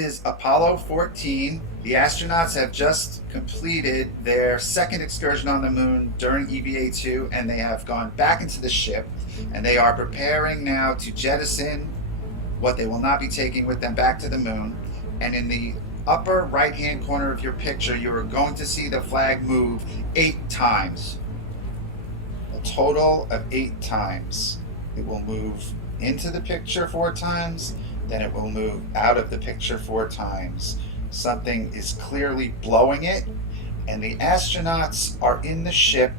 is Apollo 14. The astronauts have just completed their second excursion on the moon during EVA-2, and they have gone back into the ship, and they are preparing now to jettison what they will not be taking with them back to the moon. And in the upper right-hand corner of your picture, you are going to see the flag move 8 times. A total of 8 times. It will move into the picture 4 times, then it will move out of the picture 4 times. Something is clearly blowing it, and the astronauts are in the ship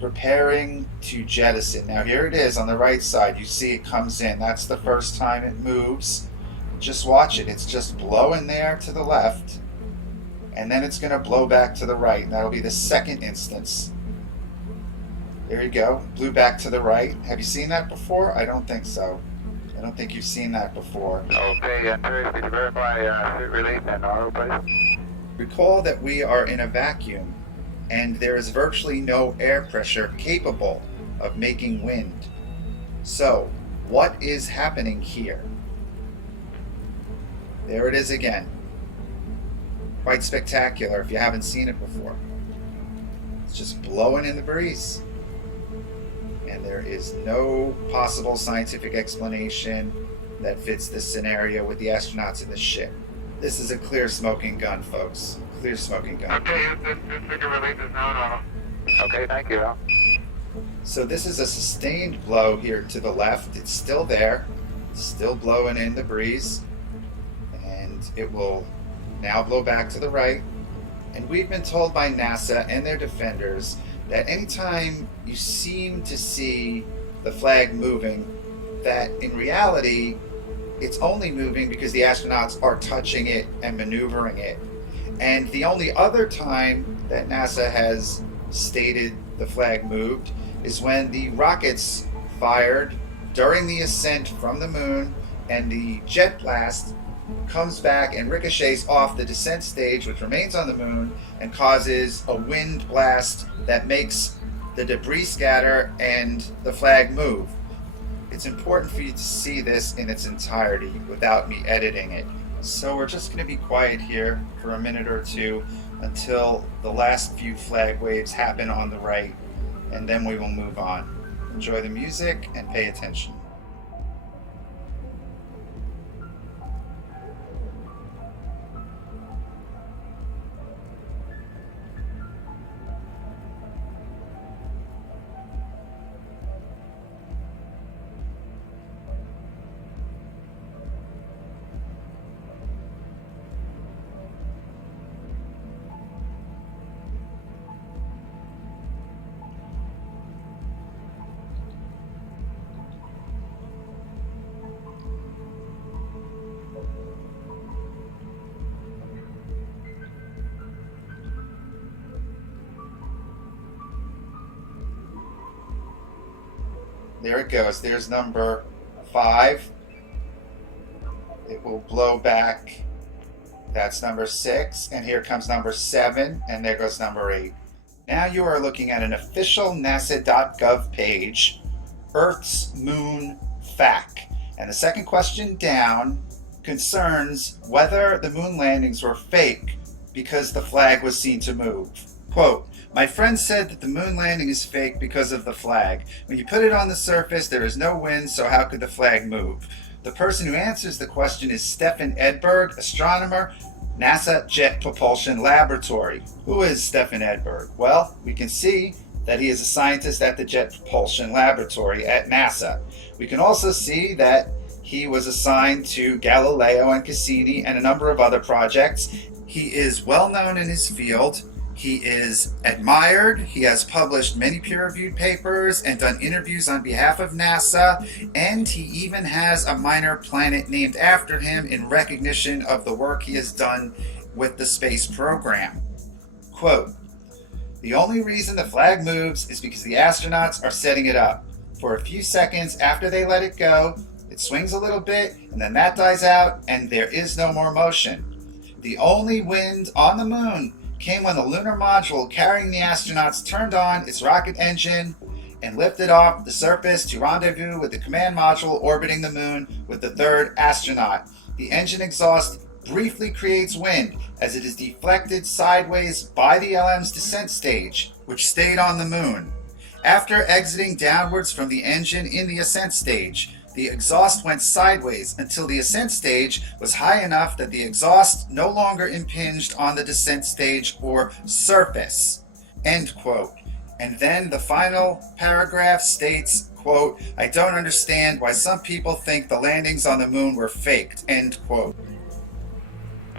preparing to jettison. Now here it is on the right side. You see it comes in. That's the first time it moves. Just watch it. It's just blowing there to the left, and then it's going to blow back to the right. And that'll be the second instance. There you go. Blew back to the right. Have you seen that before? I don't think so. I don't think you've seen that before. Okay, and Thursday to verify suit release and auto, please. Recall that we are in a vacuum, and there is virtually no air pressure capable of making wind. So, what is happening here? There it is again. Quite spectacular if you haven't seen it before. It's just blowing in the breeze. And there is no possible scientific explanation that fits this scenario with the astronauts in the ship. This is a clear smoking gun, folks. Clear smoking gun. Okay, this figure release is now on. Okay, thank you. So this is a sustained blow here to the left. It's still there. It's still blowing in the breeze. And it will now blow back to the right. And we've been told by NASA and their defenders that anytime you seem to see the flag moving, that in reality, it's only moving because the astronauts are touching it and maneuvering it. And the only other time that NASA has stated the flag moved is when the rockets fired during the ascent from the moon, and the jet blast comes back and ricochets off the descent stage, which remains on the moon, and causes a wind blast that makes the debris scatter and the flag move. It's important for you to see this in its entirety without me editing it. So we're just going to be quiet here for a minute or two until the last few flag waves happen on the right, and then we will move on. Enjoy the music and pay attention. There it goes. There's number 5. It will blow back. That's number 6. And here comes number 7. And there goes number 8. Now you are looking at an official NASA.gov page, Earth's Moon FAQ. And the second question down concerns whether the moon landings were fake because the flag was seen to move. Quote, "My friend said that the moon landing is fake because of the flag. When you put it on the surface, there is no wind, so how could the flag move?" The person who answers the question is Stefan Edberg, astronomer, NASA Jet Propulsion Laboratory. Who is Stefan Edberg? Well, we can see that he is a scientist at the Jet Propulsion Laboratory at NASA. We can also see that he was assigned to Galileo and Cassini and a number of other projects. He is well known in his field. He is admired. He has published many peer-reviewed papers and done interviews on behalf of NASA, and he even has a minor planet named after him in recognition of the work he has done with the space program. Quote, "The only reason the flag moves is because the astronauts are setting it up. For a few seconds after they let it go, it swings a little bit, and then that dies out, and there is no more motion. The only wind on the moon came when the lunar module carrying the astronauts turned on its rocket engine and lifted off the surface to rendezvous with the command module orbiting the moon with the third astronaut. The engine exhaust briefly creates wind as it is deflected sideways by the LM's descent stage, which stayed on the moon. After exiting downwards from the engine in the ascent stage, the exhaust went sideways until the ascent stage was high enough that the exhaust no longer impinged on the descent stage or surface. End quote. And then the final paragraph states, quote, "I don't understand why some people think the landings on the moon were faked," end quote.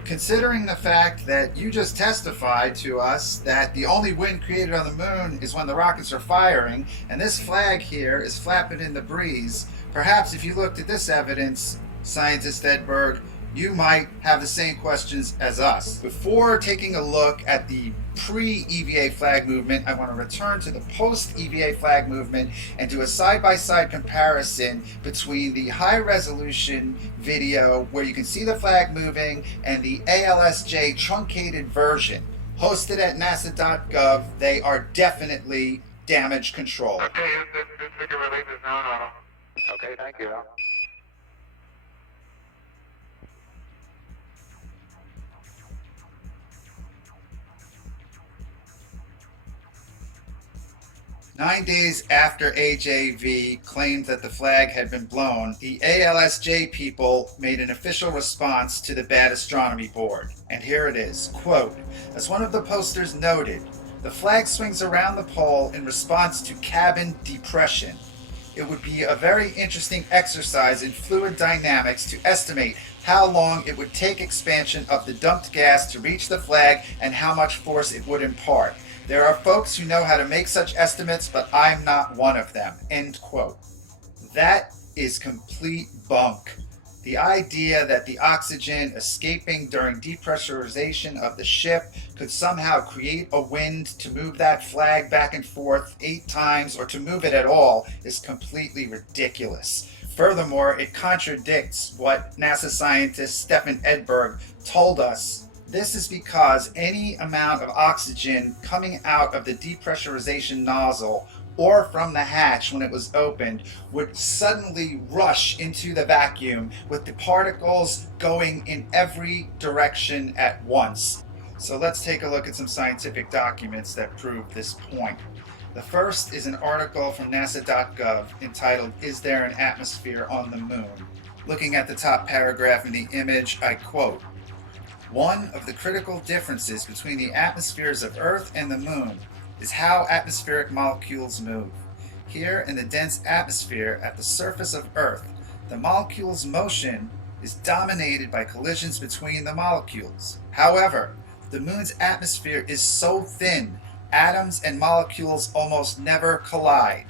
Considering the fact that you just testified to us that the only wind created on the moon is when the rockets are firing, and this flag here is flapping in the breeze, perhaps if you looked at this evidence, Scientist Edberg, you might have the same questions as us. Before taking a look at the pre-EVA flag movement, I want to return to the post-EVA flag movement and do a side-by-side comparison between the high-resolution video where you can see the flag moving and the ALSJ truncated version. Hosted at nasa.gov, they are definitely damage control. Okay, this figure release is now on. Okay, thank you. 9 days after AJV claimed that the flag had been blown, the ALSJ people made an official response to the Bad Astronomy Board. And here it is, quote, "As one of the posters noted, the flag swings around the pole in response to cabin depression. It would be a very interesting exercise in fluid dynamics to estimate how long it would take expansion of the dumped gas to reach the flag and how much force it would impart. There are folks who know how to make such estimates, but I'm not one of them," end quote. That is complete bunk. The idea that the oxygen escaping during depressurization of the ship could somehow create a wind to move that flag back and forth 8 times or to move it at all is completely ridiculous. Furthermore, it contradicts what NASA scientist Stefan Edberg told us. This is because any amount of oxygen coming out of the depressurization nozzle or from the hatch when it was opened would suddenly rush into the vacuum with the particles going in every direction at once. So let's take a look at some scientific documents that prove this point. The first is an article from nasa.gov entitled, "Is There an Atmosphere on the Moon?" Looking at the top paragraph in the image, I quote, "One of the critical differences between the atmospheres of Earth and the Moon is how atmospheric molecules move. Here in the dense atmosphere at the surface of Earth, the molecules' motion is dominated by collisions between the molecules. However, the Moon's atmosphere is so thin, atoms and molecules almost never collide."